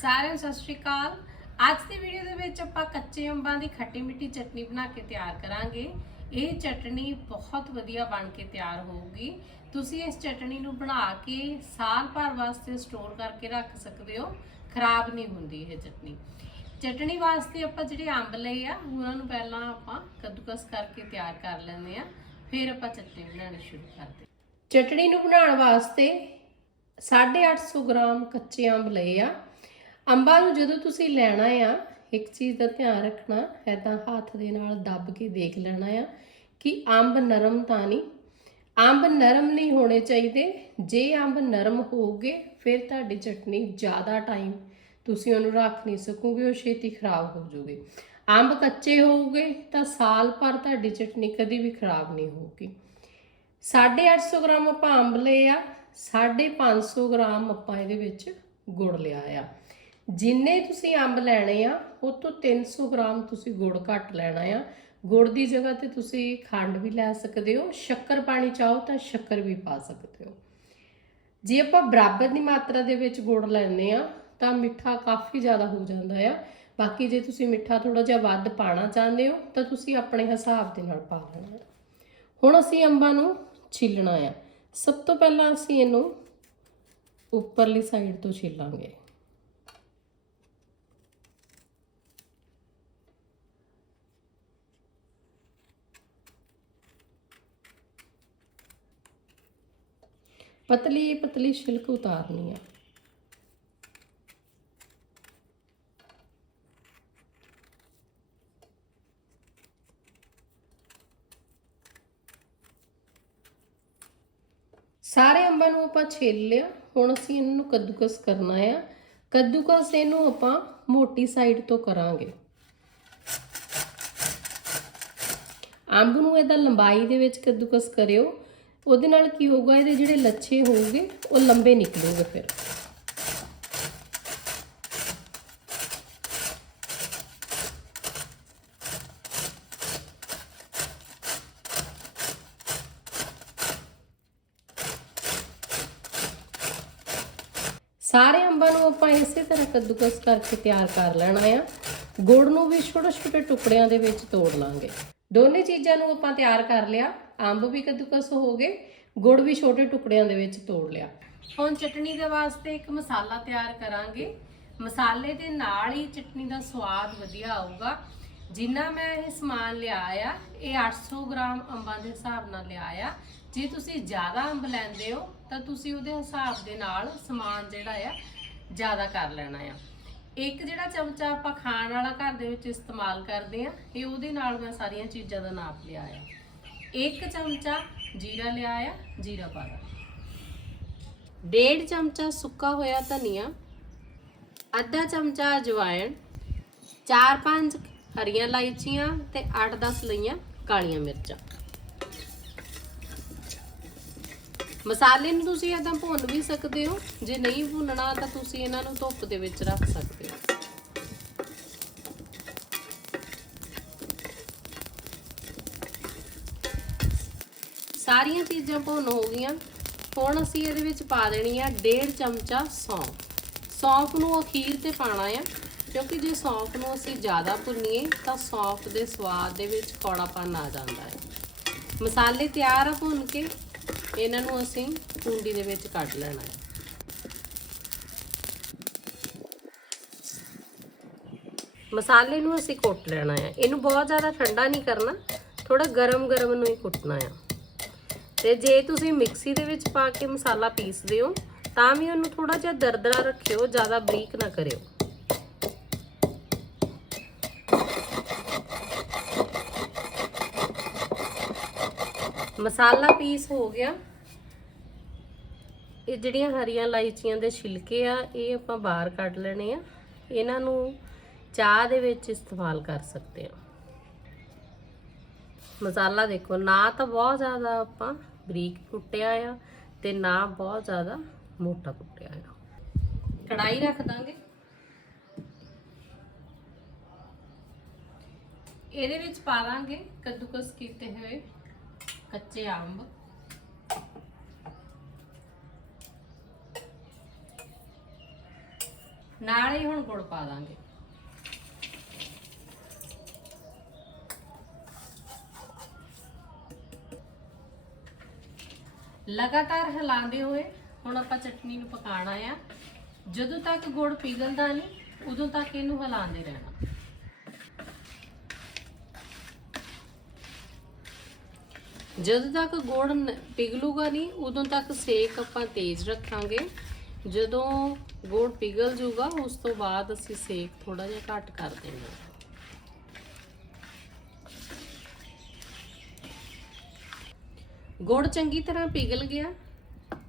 ਸਾਰਿਆਂ ਨੂੰ ਸਤਿ ਸ਼੍ਰੀ ਅਕਾਲ। ਅੱਜ ਦੀ ਵੀਡੀਓ ਦੇ ਵਿੱਚ ਆਪਾਂ ਕੱਚੇ ਅੰਬਾਂ ਦੀ ਖੱਟੀ ਮਿੱਠੀ ਚਟਨੀ ਬਣਾ ਕੇ ਤਿਆਰ ਕਰਾਂਗੇ। ਇਹ ਚਟਨੀ ਬਹੁਤ ਵਧੀਆ ਬਣ ਕੇ ਤਿਆਰ ਹੋਊਗੀ। ਤੁਸੀਂ ਇਸ ਚਟਨੀ ਨੂੰ ਬਣਾ ਕੇ ਸਾਲ ਭਰ ਵਾਸਤੇ ਸਟੋਰ ਕਰਕੇ ਰੱਖ ਸਕਦੇ ਹੋ। ਖਰਾਬ ਨਹੀਂ ਹੁੰਦੀ ਇਹ ਚਟਨੀ। ਚਟਨੀ ਵਾਸਤੇ ਆਪਾਂ ਜਿਹੜੇ ਅੰਬ ਲਏ ਆ, ਉਹਨਾਂ ਨੂੰ ਪਹਿਲਾਂ ਆਪਾਂ ਕੱਦੂਕਸ ਕਰਕੇ ਤਿਆਰ ਕਰ ਲੈਂਦੇ ਆ ਫਿਰ ਆਪਾਂ ਚਟਨੀ ਬਣਾਉਣੀ ਸ਼ੁਰੂ ਕਰਦੇ ਚਟਨੀ ਨੂੰ ਬਣਾਉਣ ਵਾਸਤੇ 850 ਗ੍ਰਾਮ ਕੱਚੇ ਅੰਬ ਲਏ ਆ। ਅੰਬਾਂ ਨੂੰ ਜਦੋਂ ਤੁਸੀਂ ਲੈਣਾ ਆ, ਇੱਕ ਚੀਜ਼ ਦਾ ਧਿਆਨ ਰੱਖਣਾ ਐਦਾਂ ਹੱਥ ਦੇ ਨਾਲ ਦੱਬ ਕੇ ਦੇਖ ਲੈਣਾ ਆ ਕਿ ਅੰਬ ਨਰਮ ਤਾਂ ਨਹੀਂ। ਅੰਬ ਨਰਮ ਨਹੀਂ ਹੋਣੇ ਚਾਹੀਦੇ। ਜੇ ਅੰਬ ਨਰਮ ਹੋਊਗੇ, ਫਿਰ ਤੁਹਾਡੀ ਚਟਨੀ ਜ਼ਿਆਦਾ ਟਾਈਮ ਤੁਸੀਂ ਉਹਨੂੰ ਰੱਖ ਨਹੀਂ ਸਕੋਗੇ, ਉਹ ਛੇਤੀ ਖਰਾਬ ਹੋ ਜਾਊਗੀ। ਅੰਬ ਕੱਚੇ ਹੋਊਗੇ, ਤਾਂ ਸਾਲ ਭਰ ਤੁਹਾਡੀ ਚਟਨੀ ਕਦੀ ਵੀ ਖਰਾਬ ਨਹੀਂ ਹੋਊਗੀ। 850 ਗ੍ਰਾਮ ਆਪਾਂ ਅੰਬ ਲਏ ਆ 550 ਗ੍ਰਾਮ ਆਪਾਂ ਇਹਦੇ ਵਿੱਚ ਗੁੜ ਲਿਆ ਆ। ਜਿੰਨੇ ਤੁਸੀਂ ਅੰਬ ਲੈਣੇ ਆ, ਉਹ ਤੋਂ 300 ਗ੍ਰਾਮ ਤੁਸੀਂ ਗੁੜ ਘੱਟ ਲੈਣਾ ਆ। ਗੁੜ ਦੀ ਜਗ੍ਹਾ ਤੇ ਤੁਸੀਂ ਖੰਡ ਵੀ ਲੈ ਸਕਦੇ ਹੋ, ਸ਼ੱਕਰ ਪਾਣੀ ਚਾਹੋ ਤਾਂ ਸ਼ੱਕਰ ਵੀ ਪਾ ਸਕਦੇ ਹੋ। ਜੇ ਆਪਾਂ ਬਰਾਬਰ ਦੀ ਮਾਤਰਾ ਦੇ ਵਿੱਚ ਗੁੜ ਲੈਂਦੇ ਆ, ਤਾਂ ਮਿੱਠਾ ਕਾਫੀ ਜ਼ਿਆਦਾ ਹੋ ਜਾਂਦਾ ਆ। ਬਾਕੀ ਜੇ ਤੁਸੀਂ ਮਿੱਠਾ ਥੋੜਾ ਜਿਹਾ ਵੱਧ ਪਾਣਾ ਚਾਹੁੰਦੇ ਹੋ, ਤਾਂ ਤੁਸੀਂ ਆਪਣੇ ਹਿਸਾਬ ਦੇ ਨਾਲ ਪਾ ਲੈਣਾ ਹੁਣ ਅਸੀਂ ਅੰਬਾਂ ਨੂੰ ਛਿੱਲਣਾ ਆ। ਸਭ ਤੋਂ ਪਹਿਲਾਂ ਅਸੀਂ ਇਹਨੂੰ ਉੱਪਰਲੀ ਸਾਈਡ ਤੋਂ ਛਿੱਲਾਂਗੇ। ਪਤਲੀ ਪਤਲੀ ਛਿਲਕ ਉਤਾਰਨੀ ਆ। ਸਾਰੇ ਅੰਬਾਂ ਨੂੰ ਆਪਾਂ ਛਿੱਲ ਲਿਆ। ਹੁਣ ਅਸੀਂ ਇਹਨਾਂ ਨੂੰ ਕੱਦੂਕਸ ਕਰਨਾ ਆ। ਕੱਦੂਕਸ ਇਹਨੂੰ ਆਪਾਂ ਮੋਟੀ ਸਾਈਡ ਤੋਂ ਕਰਾਂਗੇ। ਅੰਬ ਨੂੰ ਇਹਦਾ ਲੰਬਾਈ ਦੇ ਵਿੱਚ ਕੱਦੂਕਸ ਕਰਿਓ। ਉਹਦੇ ਨਾਲ ਕੀ ਹੋਊਗਾ? ਇਹਦੇ ਜਿਹੜੇ ਲੱਛੇ ਹੋਣਗੇ ਉਹ ਲੰਬੇ ਨਿਕਲੂਗੇ ਫਿਰ। ਸਾਰੇ ਅੰਬਾਂ ਨੂੰ ਆਪਾਂ ਇਸੇ ਤਰ੍ਹਾਂ ਕੱਦੂਕਸ ਕਰਕੇ ਤਿਆਰ ਕਰ ਲੈਣਾ ਆ। ਗੁੜ ਨੂੰ ਵੀ ਛੋਟੇ ਛੋਟੇ ਟੁਕੜਿਆਂ ਦੇ ਵਿੱਚ ਤੋੜ ਲਾਂਗੇ। ਦੋਨੇ ਚੀਜ਼ਾਂ ਨੂੰ ਆਪਾਂ ਤਿਆਰ ਕਰ ਲਿਆ। ਅੰਬ ਵੀ ਕੱਦੂਕਸ ਹੋ ਗਏ, ਗੁੜ ਵੀ ਛੋਟੇ ਟੁਕੜਿਆਂ ਦੇ ਵਿੱਚ ਤੋੜ ਲਿਆ। ਹੁਣ ਚਟਨੀ ਦੇ ਵਾਸਤੇ ਇੱਕ ਮਸਾਲਾ ਤਿਆਰ ਕਰਾਂਗੇ। ਮਸਾਲੇ ਦੇ ਨਾਲ ਹੀ ਚਟਨੀ ਦਾ ਸਵਾਦ ਵਧੀਆ ਆਊਗਾ। ਜਿੰਨਾ ਮੈਂ ਇਹ ਸਮਾਨ ਲਿਆ ਆ ਇਹ 800 ਗ੍ਰਾਮ ਅੰਬਾਂ ਦੇ ਹਿਸਾਬ ਨਾਲ ਲਿਆ ਆ ਜੇ ਤੁਸੀਂ ਜ਼ਿਆਦਾ ਅੰਬ ਲੈਂਦੇ ਹੋ, ਤਾਂ ਤੁਸੀਂ ਉਹਦੇ ਹਿਸਾਬ ਦੇ ਨਾਲ ਸਮਾਨ ਜਿਹੜਾ ਆ, ਜ਼ਿਆਦਾ ਕਰ ਲੈਣਾ ਆ। ਇੱਕ ਜਿਹੜਾ ਚਮਚਾ ਆਪਾਂ ਖਾਣ ਵਾਲਾ ਘਰ ਦੇ ਵਿੱਚ ਇਸਤੇਮਾਲ ਕਰਦੇ ਆ, ਇਹ ਉਹਦੇ ਨਾਲ ਮੈਂ ਸਾਰੀਆਂ ਚੀਜ਼ਾਂ ਦਾ ਨਾਪ ਲਿਆ ਆ ਇੱਕ ਚਮਚਾ ਜੀਰਾ ਲਿਆ ਆ ਜੀਰਾ ਪਾ ਦਾਂ ਡੇਢ ਚਮਚਾ ਸੁੱਕਾ ਹੋਇਆ ਧਨੀਆ ਅੱਧਾ ਚਮਚਾ ਅਜਵਾਇਣ 4-5 ਹਰੀਆਂ ਇਲਾਇਚੀਆਂ ਤੇ 8-10 ਲਈਆਂ ਕਾਲੀਆਂ ਮਿਰਚਾਂ ਮਸਾਲੇ ਨੂੰ ਤੁਸੀਂ ਇਦਾਂ ਭੁੰਨ ਵੀ ਸਕਦੇ ਹੋ ਜੇ ਨਹੀਂ ਭੁੰਨਣਾ ਤਾਂ ਤੁਸੀਂ ਇਹਨਾਂ ਨੂੰ ਧੁੱਪ ਦੇ ਵਿੱਚ ਰੱਖ ਸਕਦੇ ਹੋ ਸਾਰੀਆਂ ਚੀਜ਼ਾਂ ਭੁੰਨ ਹੋ ਗਈਆਂ। ਹੁਣ ਅਸੀਂ ਇਹਦੇ ਵਿੱਚ ਪਾ ਦੇਣੀ ਆ ਡੇਢ ਚਮਚਾ ਸੌਂਫ। ਸੌਂਫ ਨੂੰ ਅਖੀਰ ਤੇ ਪਾਣਾ ਆ, ਕਿਉਂਕਿ ਜੇ ਸੌਂਫ ਨੂੰ ਅਸੀਂ ਜ਼ਿਆਦਾ ਭੁੰਨੀਏ ਤਾਂ ਸੌਂਫ ਦੇ ਸਵਾਦ ਦੇ ਵਿੱਚ ਕੌੜਾਪਨ ਆ ਜਾਂਦਾ ਹੈ। ਮਸਾਲੇ ਤਿਆਰ ਆ ਭੁੰਨ ਕੇ, ਇਹਨਾਂ ਨੂੰ ਅਸੀਂ ਕੁੰਡੀ ਦੇ ਵਿੱਚ ਕੱਢ ਲੈਣਾ ਹੈ। ਮਸਾਲੇ ਨੂੰ ਅਸੀਂ ਕੁੱਟ ਲੈਣਾ ਹੈ। ਇਹਨੂੰ ਬਹੁਤ ਜ਼ਿਆਦਾ ਠੰਡਾ ਨਹੀਂ ਕਰਨਾ ਥੋੜਾ ਗਰਮ ਗਰਮ ਨੂੰ ਹੀ ਕੁੱਟਣਾ ਹੈ ਤੇ ਜੇ ਤੁਸੀਂ ਮਿਕਸੀ ਦੇ ਵਿੱਚ ਪਾ ਕੇ ਮਸਾਲਾ ਪੀਸਦੇ ਹੋ, ਤਾਂ ਵੀ ਉਹਨੂੰ ਥੋੜਾ ਜਿਹਾ ਦਰਦਰਾ ਰੱਖਿਓ, ਜ਼ਿਆਦਾ ਬਰੀਕ ਨਾ ਕਰਿਓ। ਮਸਾਲਾ ਪੀਸ ਹੋ ਗਿਆ। ਇਹ ਜਿਹੜੀਆਂ ਹਰੀਆਂ ਇਲਾਇਚੀਆਂ ਦੇ ਛਿਲਕੇ ਆ, ਇਹ ਆਪਾਂ ਬਾਹਰ ਕੱਢ ਲੈਣੇ ਆ। ਇਹਨਾਂ ਨੂੰ ਚਾਹ ਦੇ ਵਿੱਚ ਇਸਤੇਮਾਲ ਕਰ ਸਕਦੇ ਆ। ਮਸਾਲਾ ਦੇਖੋ, ਨਾ ਤਾਂ ਬਹੁਤ ਜ਼ਿਆਦਾ ਆਪਾਂ ਬਰੀਕ ਕੁੱਟਿਆ ਆ ਤੇ ਨਾ ਬਹੁਤ ਜ਼ਿਆਦਾ ਮੋਟਾ ਕੁੱਟਿਆ ਆ। ਕੜਾਈ ਰੱਖ ਦਾਂਗੇ। ਇਹਦੇ ਵਿੱਚ ਪਾ ਦਾਂਗੇ ਕੱਦੂਕਸ ਕੀਤੇ ਹੋਏ ਕੱਚੇ ਅੰਬ। ਨਾਲ ਹੀ ਹੁਣ ਗੁੜ ਪਾ ਦਾਂਗੇ। ਲਗਾਤਾਰ ਹਿਲਾਉਂਦੇ ਹੋਏ ਹੁਣ ਆਪਾਂ ਚਟਨੀ ਨੂੰ ਪਕਾਉਣਾ ਆ। ਜਦੋਂ ਤੱਕ ਗੁੜ ਪਿਘਲਦਾ ਨਹੀਂ, ਉਦੋਂ ਤੱਕ ਇਹਨੂੰ ਹਿਲਾਉਂਦੇ ਰਹਿਣਾ। ਜਦੋਂ ਤੱਕ ਗੁੜ ਪਿਘਲੂਗਾ ਨਹੀਂ, ਉਦੋਂ ਤੱਕ ਸੇਕ ਆਪਾਂ ਤੇਜ਼ ਰੱਖਾਂਗੇ। ਜਦੋਂ ਗੁੜ ਪਿਘਲ ਜਾਊਗਾ, ਉਸ ਤੋਂ ਬਾਅਦ ਅਸੀਂ ਸੇਕ ਥੋੜਾ ਜਿਹਾ ਘੱਟ ਕਰ ਦੇਣਾ। ਗੁੜ ਚੰਗੀ ਤਰ੍ਹਾਂ ਪਿਘਲ ਗਿਆ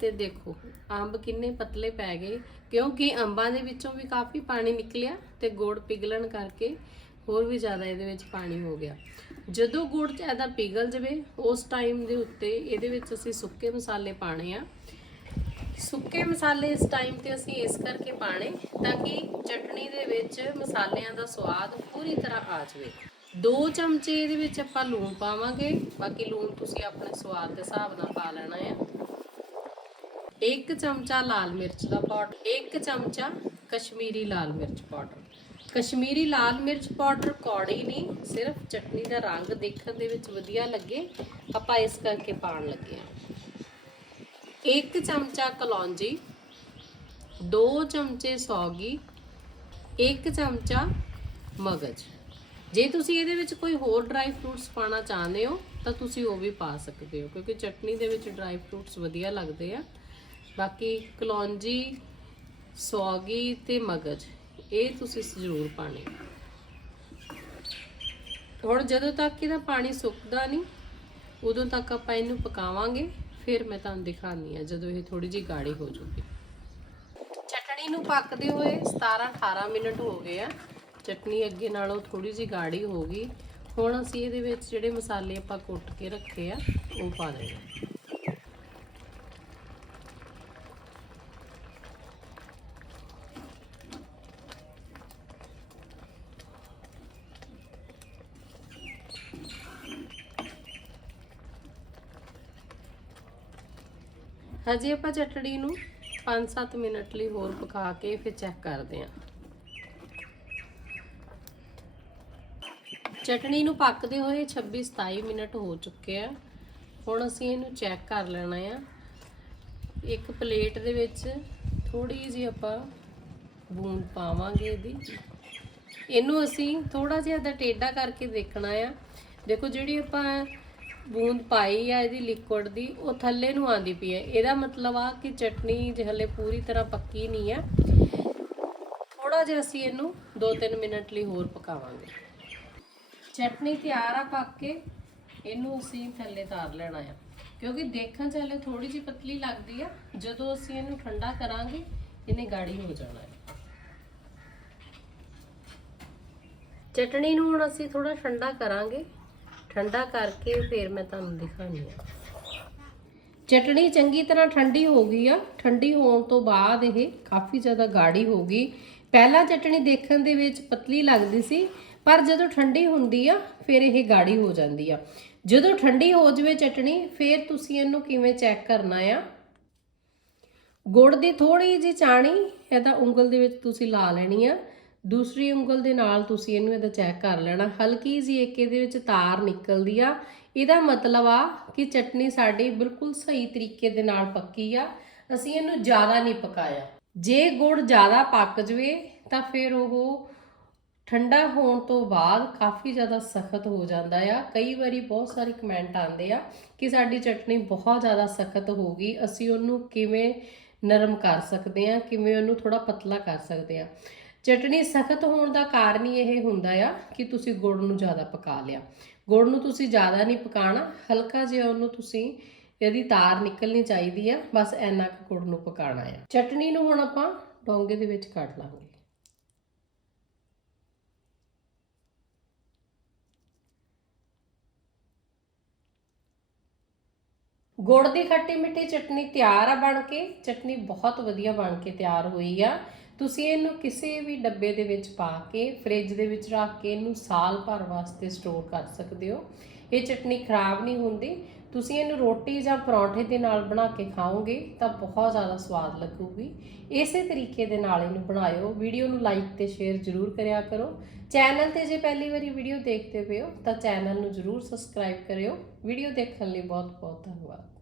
ਤੇ ਦੇਖੋ, ਅੰਬ ਕਿੰਨੇ ਪਤਲੇ ਪੈ ਗਏ, ਕਿਉਂਕਿ ਅੰਬਾਂ ਦੇ ਵਿੱਚੋਂ ਵੀ ਕਾਫੀ ਪਾਣੀ ਨਿਕਲਿਆ ਤੇ ਗੁੜ ਪਿਘਲਣ ਕਰਕੇ ਹੋਰ ਵੀ ਜ਼ਿਆਦਾ ਇਹਦੇ ਵਿੱਚ ਪਾਣੀ ਹੋ ਗਿਆ। ਜਦੋਂ ਗੁੜ ਜ਼ਿਆਦਾ ਪਿਘਲ ਜਵੇ, ਉਸ ਟਾਈਮ ਦੇ ਉੱਤੇ ਇਹਦੇ ਵਿੱਚ ਅਸੀਂ ਸੁੱਕੇ ਮਸਾਲੇ ਪਾਣੇ ਆ। ਸੁੱਕੇ ਮਸਾਲੇ ਇਸ ਟਾਈਮ ਤੇ ਅਸੀਂ ਇਸ ਕਰਕੇ ਪਾਣੇ ਤਾਂ ਕਿ ਚਟਣੀ ਦੇ ਵਿੱਚ ਮਸਾਲਿਆਂ ਦਾ ਸਵਾਦ ਪੂਰੀ ਤਰ੍ਹਾਂ ਆ ਜਾਵੇ। ਦੋ ਚਮਚੇ ਇਹਦੇ ਵਿੱਚ ਆਪਾਂ ਲੂਣ ਪਾਵਾਂਗੇ। ਬਾਕੀ ਲੂਣ ਤੁਸੀਂ ਆਪਣੇ ਸਵਾਦ ਦੇ ਹਿਸਾਬ ਨਾਲ ਪਾ ਲੈਣਾ ਆ। ਇੱਕ ਚਮਚਾ ਲਾਲ ਮਿਰਚ ਦਾ ਪਾਊਡਰ, ਇੱਕ ਚਮਚਾ ਕਸ਼ਮੀਰੀ ਲਾਲ ਮਿਰਚ ਪਾਊਡਰ। ਕਸ਼ਮੀਰੀ ਲਾਲ ਮਿਰਚ ਪਾਊਡਰ ਕੌੜੀ ਨਹੀਂ, ਸਿਰਫ ਚਟਨੀ ਦਾ ਰੰਗ ਦੇਖਣ ਦੇ ਵਿੱਚ ਵਧੀਆ ਲੱਗੇ। ਆਪਾਂ ਇਸ ਕਰਕੇ ਪਾਉਣ ਲੱਗੇ ਹਾਂ ਇੱਕ ਚਮਚਾ ਕਲੌਂਜੀ, ਦੋ ਚਮਚੇ ਸੌਗੀ, ਇੱਕ ਚਮਚਾ ਮਗਜ। ਜੇ ਤੁਸੀਂ ਇਹਦੇ ਵਿੱਚ ਕੋਈ ਹੋਰ ਡਰਾਈ ਫਰੂਟਸ ਪਾਣਾ ਚਾਹੁੰਦੇ ਹੋ, ਤਾਂ ਤੁਸੀਂ ਉਹ ਵੀ ਪਾ ਸਕਦੇ ਹੋ, ਕਿਉਂਕਿ ਚਟਨੀ ਦੇ ਵਿੱਚ ਡਰਾਈ ਫਰੂਟਸ ਵਧੀਆ ਲੱਗਦੇ ਆ। ਬਾਕੀ ਕਲੌਂਜੀ, ਸੌਗੀ ਤੇ ਮਗਜ, ਇਹ ਤੁਸੀਂ ਜ਼ਰੂਰ ਪਾਣੇ ਹੁਣ ਜਦੋਂ ਤੱਕ ਇਹਦਾ ਪਾਣੀ ਸੁੱਕਦਾ ਨਹੀਂ, ਉਦੋਂ ਤੱਕ ਆਪਾਂ ਇਹਨੂੰ ਪਕਾਵਾਂਗੇ, ਫਿਰ ਮੈਂ ਤੁਹਾਨੂੰ ਦਿਖਾਉਂਦੀ ਆ ਜਦੋਂ ਇਹ ਥੋੜੀ ਜਿਹੀ ਗਾੜੀ ਹੋ ਜੂਗੀ। ਚਟਣੀ ਨੂੰ ਪੱਕਦੇ ਹੋਏ 17 18 ਮਿੰਟ ਹੋ ਗਏ ਆ। ਚਟਨੀ ਅੱਗੇ ਨਾਲੋਂ ਥੋੜੀ ਜਿਹੀ ਗਾੜੀ ਹੋ ਗਈ। ਹੁਣ ਅਸੀਂ ਇਹਦੇ ਵਿੱਚ ਜਿਹੜੇ ਮਸਾਲੇ ਆਪਾਂ ਕੁੱਟ ਕੇ ਰੱਖੇ ਆ, ਉਹ ਪਾ ਦੇਣੇ ਹਜੇ ਆਪਾਂ ਚਟਣੀ ਨੂੰ 5-7 ਮਿੰਟ ਲਈ ਹੋਰ ਪਕਾ ਕੇ ਫਿਰ ਚੈੱਕ ਕਰਦੇ ਹਾਂ ਚਟਣੀ ਨੂੰ ਪੱਕਦੇ ਹੋਏ 26-27 ਮਿੰਟ ਹੋ ਚੁੱਕੇ ਆ। ਹੁਣ ਅਸੀਂ ਇਹਨੂੰ ਚੈੱਕ ਕਰ ਲੈਣਾ ਆ। ਇੱਕ ਪਲੇਟ ਦੇ ਵਿੱਚ ਥੋੜੀ ਜਿਹੀ ਆਪਾਂ ਬੂੰਦ ਪਾਵਾਂਗੇ ਇਹਦੀ। ਇਹਨੂੰ ਅਸੀਂ ਥੋੜਾ ਜਿਹਾ ਦਾ ਟੇਢਾ ਕਰਕੇ ਦੇਖਣਾ ਆ। ਦੇਖੋ ਜਿਹੜੀ ਆਪਾਂ ਬੂੰਦ ਪਾਈ ਆ ਇਹਦੀ ਲਿਕੁਇਡ ਦੀ, ਉਹ ਥੱਲੇ ਨੂੰ ਆਂਦੀ ਪਈ ਹੈ ਇਹਦਾ ਮਤਲਬ ਆ ਕਿ ਚਟਨੀ ਜੇ ਹਲੇ ਪੂਰੀ ਤਰ੍ਹਾਂ ਪੱਕੀ ਨਹੀਂ ਆ। ਥੋੜਾ ਜਿਹਾ ਅਸੀਂ ਇਹਨੂੰ 2-3 ਮਿੰਟ ਲਈ ਹੋਰ ਪਕਾਵਾਂਗੇ। ਚਟਨੀ ਤਿਆਰ ਆ ਪੱਕ ਕੇ, ਇਹਨੂੰ ਅਸੀਂ ਥੱਲੇ ਤਾਰ ਲੈਣਾ ਆ। ਕਿਉਂਕਿ ਦੇਖਣ ਚ ਹਲੇ ਥੋੜੀ ਜਿਹੀ ਪਤਲੀ ਲੱਗਦੀ ਆ, ਜਦੋਂ ਅਸੀਂ ਇਹਨੂੰ ਠੰਡਾ ਕਰਾਂਗੇ, ਇਹਨੇ ਗਾੜੀ ਹੋ ਜਾਣਾ ਹੈ ਚਟਣੀ ਨੂੰ ਹੁਣ ਅਸੀਂ ਥੋੜਾ ਠੰਡਾ ਕਰਾਂਗੇ। ਠੰਡਾ ਕਰਕੇ ਫਿਰ ਮੈਂ ਤੁਹਾਨੂੰ ਦਿਖਾਉਂਦੀ ਆ। ਚਟਣੀ ਚੰਗੀ ਤਰ੍ਹਾਂ ਠੰਡੀ ਹੋ ਗਈ ਆ। ਠੰਡੀ ਹੋਣ ਤੋਂ ਬਾਅਦ ਇਹ ਕਾਫੀ ਜ਼ਿਆਦਾ ਗਾੜੀ ਹੋ ਗਈ। ਪਹਿਲਾਂ ਚਟਣੀ ਦੇਖਣ ਦੇ ਵਿੱਚ ਪਤਲੀ ਲੱਗਦੀ ਸੀ ਪਰ ਜਦੋਂ ਠੰਡੀ ਹੁੰਦੀ ਆ, ਫਿਰ ਇਹ ਗਾੜੀ ਹੋ ਜਾਂਦੀ ਆ। ਜਦੋਂ ਠੰਡੀ ਹੋ ਜਵੇ ਚਟਣੀ, ਫਿਰ ਤੁਸੀਂ ਇਹਨੂੰ ਕਿਵੇਂ ਚੈੱਕ ਕਰਨਾ ਆ? ਗੁੜ ਦੀ ਥੋੜੀ ਜਿਹੀ ਚਾਣੀ, ਇਹਦਾ ਉਂਗਲ ਦੇ ਵਿੱਚ ਤੁਸੀਂ ਲਾ ਲੈਣੀ ਆ। ਦੂਸਰੀ ਉਂਗਲ ਦੇ ਨਾਲ ਤੁਸੀਂ ਇਹਨੂੰ ਇਹਦਾ ਚੈੱਕ ਕਰ ਲੈਣਾ। ਹਲਕੀ ਜਿਹੀ ਇੱਕ ਇਹਦੇ ਵਿੱਚ ਤਾਰ ਨਿਕਲਦੀ ਆ। ਇਹਦਾ ਮਤਲਬ ਆ ਕਿ ਚਟਨੀ ਸਾਡੀ ਬਿਲਕੁਲ ਸਹੀ ਤਰੀਕੇ ਦੇ ਨਾਲ ਪੱਕੀ ਆ। ਅਸੀਂ ਇਹਨੂੰ ਜ਼ਿਆਦਾ ਨਹੀਂ ਪਕਾਇਆ। ਜੇ ਗੁੜ ਜ਼ਿਆਦਾ ਪੱਕ ਜਵੇ, ਤਾਂ ਫਿਰ ਉਹ ਠੰਡਾ ਹੋਣ ਤੋਂ ਬਾਅਦ ਕਾਫੀ ਜ਼ਿਆਦਾ ਸਖਤ ਹੋ ਜਾਂਦਾ ਆ। ਕਈ ਵਾਰੀ ਬਹੁਤ ਸਾਰੇ ਕਮੈਂਟ ਆਉਂਦੇ ਆ ਕਿ ਸਾਡੀ ਚਟਨੀ ਬਹੁਤ ਜ਼ਿਆਦਾ ਸਖਤ ਹੋ ਗਈ, ਅਸੀਂ ਉਹਨੂੰ ਕਿਵੇਂ ਨਰਮ ਕਰ ਸਕਦੇ ਆ, ਕਿਵੇਂ ਉਹਨੂੰ ਥੋੜਾ ਪਤਲਾ ਕਰ ਸਕਦੇ ਆ। ਚਟਨੀ ਸਖਤ ਹੋਣ ਦਾ ਕਾਰਨ ਹੀ ਇਹ ਹੁੰਦਾ ਆ ਕਿ ਤੁਸੀਂ ਗੁੜ ਨੂੰ ਜ਼ਿਆਦਾ ਪਕਾ ਲਿਆ। ਗੁੜ ਨੂੰ ਤੁਸੀਂ ਜ਼ਿਆਦਾ ਨਹੀਂ ਪਕਾਣਾ ਹਲਕਾ ਜਿਹਾ ਉਹਨੂੰ ਤੁਸੀਂ ਇਹਦੀ ਤਾਰ ਨਿਕਲਣੀ ਚਾਹੀਦੀ ਆ, ਬਸ ਇੰਨਾ ਕੁ ਗੁੜ ਨੂੰ ਪਕਾਣਾ ਆ। ਚਟਨੀ ਨੂੰ ਹੁਣ ਆਪਾਂ ਡੋਂਗੇ ਦੇ ਵਿੱਚ ਕੱਢ ਲਾਂਗੇ। ਗੁੜ ਦੀ ਖੱਟੀ ਮਿੱਠੀ ਚਟਨੀ ਤਿਆਰ ਆ ਬਣ ਕੇ, ਚਟਨੀ ਬਹੁਤ ਵਧੀਆ ਬਣ ਕੇ ਤਿਆਰ ਹੋਈ ਆ। ਤੁਸੀਂ ਇਹਨੂੰ ਕਿਸੇ ਵੀ ਡੱਬੇ ਦੇ ਵਿੱਚ ਪਾ ਕੇ, ਫ੍ਰਿਜ ਦੇ ਵਿੱਚ ਰੱਖ ਕੇ ਇਹਨੂੰ ਸਾਲ ਭਰ ਵਾਸਤੇ ਸਟੋਰ ਕਰ ਸਕਦੇ ਹੋ। ਇਹ ਚਟਨੀ ਖਰਾਬ ਨਹੀਂ ਹੁੰਦੀ। ਤੁਸੀਂ ਇਹਨੂੰ ਰੋਟੀ ਜਾਂ ਪਰੌਂਠੇ ਦੇ ਨਾਲ ਬਣਾ ਕੇ ਖਾਓਗੇ ਤਾਂ ਬਹੁਤ ਜ਼ਿਆਦਾ ਸਵਾਦ ਲੱਗੂਗੀ। ਇਸੇ ਤਰੀਕੇ ਦੇ ਨਾਲ ਇਹਨੂੰ ਬਣਾਇਓ। ਵੀਡੀਓ ਨੂੰ ਲਾਈਕ ਤੇ ਸ਼ੇਅਰ ਜ਼ਰੂਰ ਕਰਿਆ ਕਰੋ। ਚੈਨਲ ਤੇ ਜੇ ਪਹਿਲੀ ਵਾਰੀ ਵੀਡੀਓ ਦੇਖਦੇ ਪਏ ਹੋ ਤਾਂ ਚੈਨਲ ਨੂੰ ਜ਼ਰੂਰ ਸਬਸਕ੍ਰਾਈਬ ਕਰਿਓ। ਵੀਡੀਓ ਦੇਖਣ ਲਈ ਬਹੁਤ ਬਹੁਤ ਧੰਨਵਾਦ।